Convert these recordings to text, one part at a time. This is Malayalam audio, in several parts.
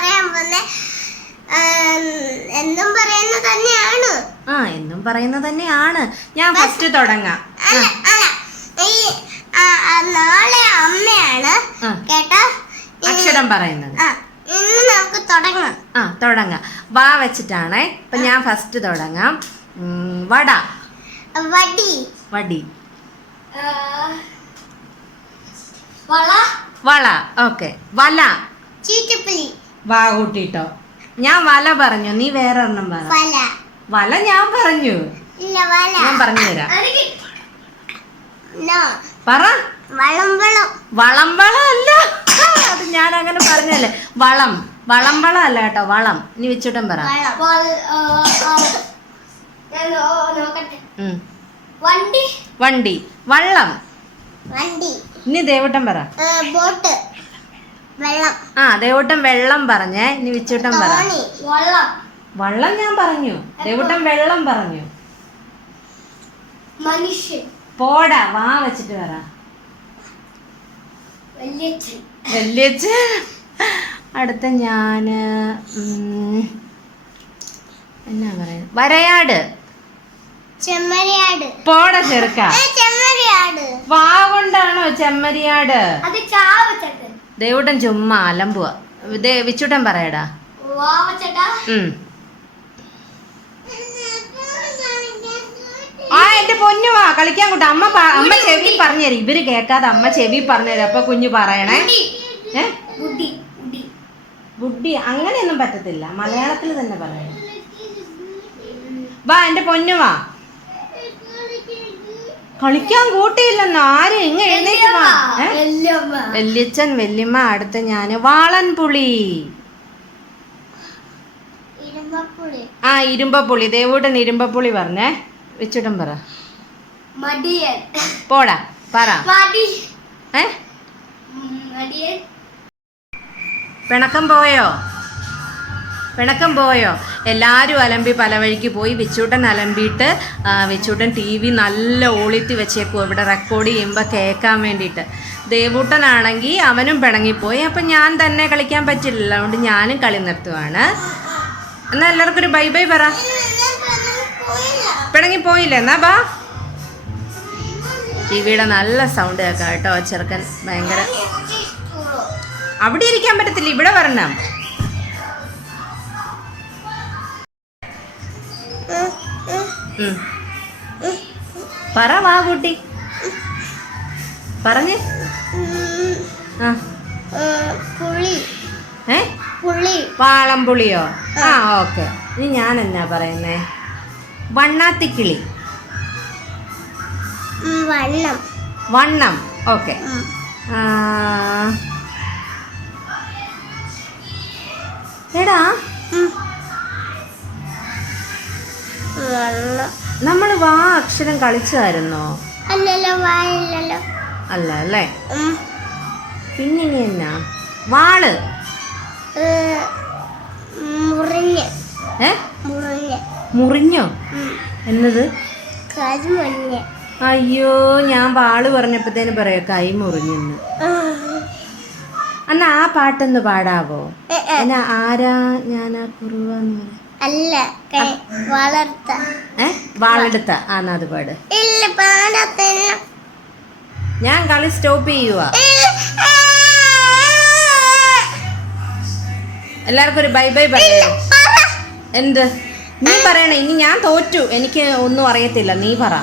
പറയാൻ പോകുന്നത് എന്നും പറയുന്ന തന്നെയാണ്. ആ എന്നും പറയുന്ന തന്നെയാണ്. ഞാൻ ഫസ്റ്റ് തുടങ്ങാം. നാളെ അമ്മയാണ്. കേട്ടോ? അക്ഷരം പറയുന്നത്. ഇന്ന് നമുക്ക് തുടങ്ങാം. ആ തുടങ്ങാം. വാ വെച്ചിട്ടാണേ. അപ്പൊ ഞാൻ ഫസ്റ്റ് തുടങ്ങാം. വട. വടി. വടി. വള. വള. ഓക്കെ. വല. ചീറ്റപ്പുലി. വാ കൂട്ടിട്ടോ ഞാൻ വല പറഞ്ഞു നീ വേറെ ഒരെണ്ണം പറ. വല. ഞാൻ പറഞ്ഞു. ഞാൻ പറഞ്ഞു തരാം. പറ. വളം വളംവളം അല്ല. അത് ഞാൻ അങ്ങനെ പറഞ്ഞല്ലേ വളം. വളംവളം അല്ല കേട്ടോ വളം. ഇനി വെച്ചിട്ടും പറ. വണ്ടി. വണ്ടി. വള്ളം. വണ്ടി. ഇനി ദേവട്ടം പറ. ബോട്ട്. ആ ദേവട്ടം വെള്ളം പറഞ്ഞേ. ഇനി വെച്ചിട്ടും പറ. തോണി വള്ളം. ഞാൻ പറഞ്ഞു. ദേവട്ടം വെള്ളം പറഞ്ഞു. മനുഷ്യൻ. പോടാ വാ വെച്ചിട്ട് പറ വല്യച്ഛൻ. വല്യച്ഛ അടുത്ത ഞാൻ എന്നാ പറയുന്നത് വരയാട്. ചെമ്മരിയാട്. പോട ചെറുക്ക. ഏ, ചെമ്മരിയാട്. വാ കൊണ്ടാണോ ചെമ്മരിയാട്? അത് ചാവച്ചട്ട് ദേവട്ടൻ ചുമ്മാ അലമ്പുക വിച്ചുട്ടൻ പറയടാ. ആ എന്റെ പൊന്നു വാ. കളിക്കാൻ കൂട്ട. അമ്മ അമ്മ ചെവി പറഞ്ഞുതരും ഇവർ കേക്കാതെ അമ്മ ചെവി പറഞ്ഞുതരും അപ്പൊ കുഞ്ഞു പറയണേ. ബുഡി അങ്ങനെയൊന്നും പറ്റത്തില്ല. മലയാളത്തിൽ തന്നെ പറയണം. വാ എന്റെ പൊന്നു വാ. കളിക്കാൻ കൂട്ടിയില്ലെന്ന് ആരും ഇങ്ങ എഴുന്നേറ്റ്? വല്യച്ഛൻ വല്യമ്മ അടുത്ത് ഞാൻ. വാളൻപുളി. ആ ഇരുമ്പപ്പുളി. ദേവൂട്ടൻ ഇരുമ്പപ്പുളി പറഞ്ഞേ. വെച്ചിട്ടും പറ. പോടാ പറ. ഏ? പിണക്കം പോയോ? പിണക്കം പോയോ? എല്ലാവരും അലമ്പി പല വഴിക്ക് പോയി. വെച്ചൂട്ടൻ അലമ്പിയിട്ട് വെച്ചൂട്ടൻ ടി വി നല്ല ഓളിത്തി വെച്ചേക്കും ഇവിടെ റെക്കോർഡ് ചെയ്യുമ്പോൾ കേൾക്കാൻ വേണ്ടിയിട്ട്. ദേവൂട്ടനാണെങ്കിൽ അവനും പിണങ്ങിപ്പോയി. അപ്പം ഞാൻ തന്നെ കളിക്കാൻ പറ്റില്ലല്ലോ. അതുകൊണ്ട് ഞാനും കളി നിർത്തുവാണ്. എന്നാൽ എല്ലാവർക്കും ഒരു ബൈ ബൈ പറ. പിണങ്ങിപ്പോയില്ല? എന്നാ ബാ. ടി വിയുടെ നല്ല സൗണ്ട് കേൾക്കാം കേട്ടോ ചെറുക്കൻ ഭയങ്കര. അവിടെ ഇരിക്കാൻ പറ്റത്തില്ല ഇവിടെ വരണം. പറ വാ കുട്ടി. പറഞ്ഞ്. ആ. പുളി. ഏ? പുളി. വാളംപുളിയോ? ആ. ഓക്കെ. ഇനി ഞാൻ എന്നാ പറയുന്നേ? വണ്ണാത്തിക്കിളി. വണ്ണം. വണ്ണം. ഓക്കെ. ഉം. വാ അക്ഷരം കളിച്ചായിരുന്നോ? അല്ലല്ലോ വായില്ലല്ലോ. അല്ല അല്ലേ? പിന്നെ ഇനി എന്നാ? വാൾ. മുറിഞ്ഞ്. ഏ? മുറിഞ്ഞ്. മുറിഞ്ഞോ. എന്നത്? കരിമഞ്ഞ് അയ്യോ ഞാൻ വാൾ പറഞ്ഞപ്പോഴത്തേന് പറയാ കൈ മുറിഞ്ഞെന്ന്. അന്ന് ആ പാട്ടൊന്ന് പാടാവോ? എന്നാ ആരാ ഞാനാ കുറുവന്ന് പറയാ അല്ല വളർത്ത. വാളെടുത്ത. ആ അത് പാട്. ഇല്ല പാടത്തില്ല. ഞാൻ കളി സ്റ്റോപ്പ് ചെയ്യുക എല്ലാവർക്കും ഒരു ബൈ ബൈ പറയേ. എന്ത്? നീ പറയണേ. ഇനി ഞാൻ തോറ്റു. എനിക്ക് ഒന്നും അറിയത്തില്ല. നീ പറ.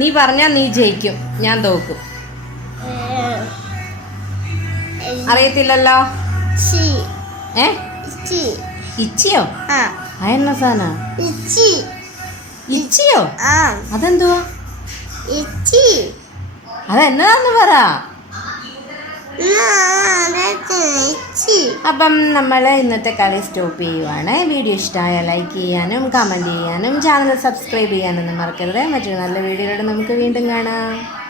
നീ പറഞ്ഞാൽ നീ ജയിക്കും. ഞാൻ തോക്കും. അറിയത്തില്ലല്ലോ? ഏ? ഇച്ചിയോ? ആ. അയെന്ന സാധന? ഇച്ചി. ഇച്ചിയോ? ആ. അതെന്തുവാ? ഇച്ചി. അതെന്നതാന്ന് പറ. അപ്പം നമ്മൾ ഇന്നത്തെ കളി സ്റ്റോപ്പ് ചെയ്യുവാണ്. വീഡിയോ ഇഷ്ടമായ ലൈക്ക് ചെയ്യാനും കമന്റ് ചെയ്യാനും ചാനൽ സബ്സ്ക്രൈബ് ചെയ്യാനൊന്നും മറക്കരുത്. മറ്റൊരു നല്ല വീഡിയോയിലൂടെ നമുക്ക് വീണ്ടും കാണാം.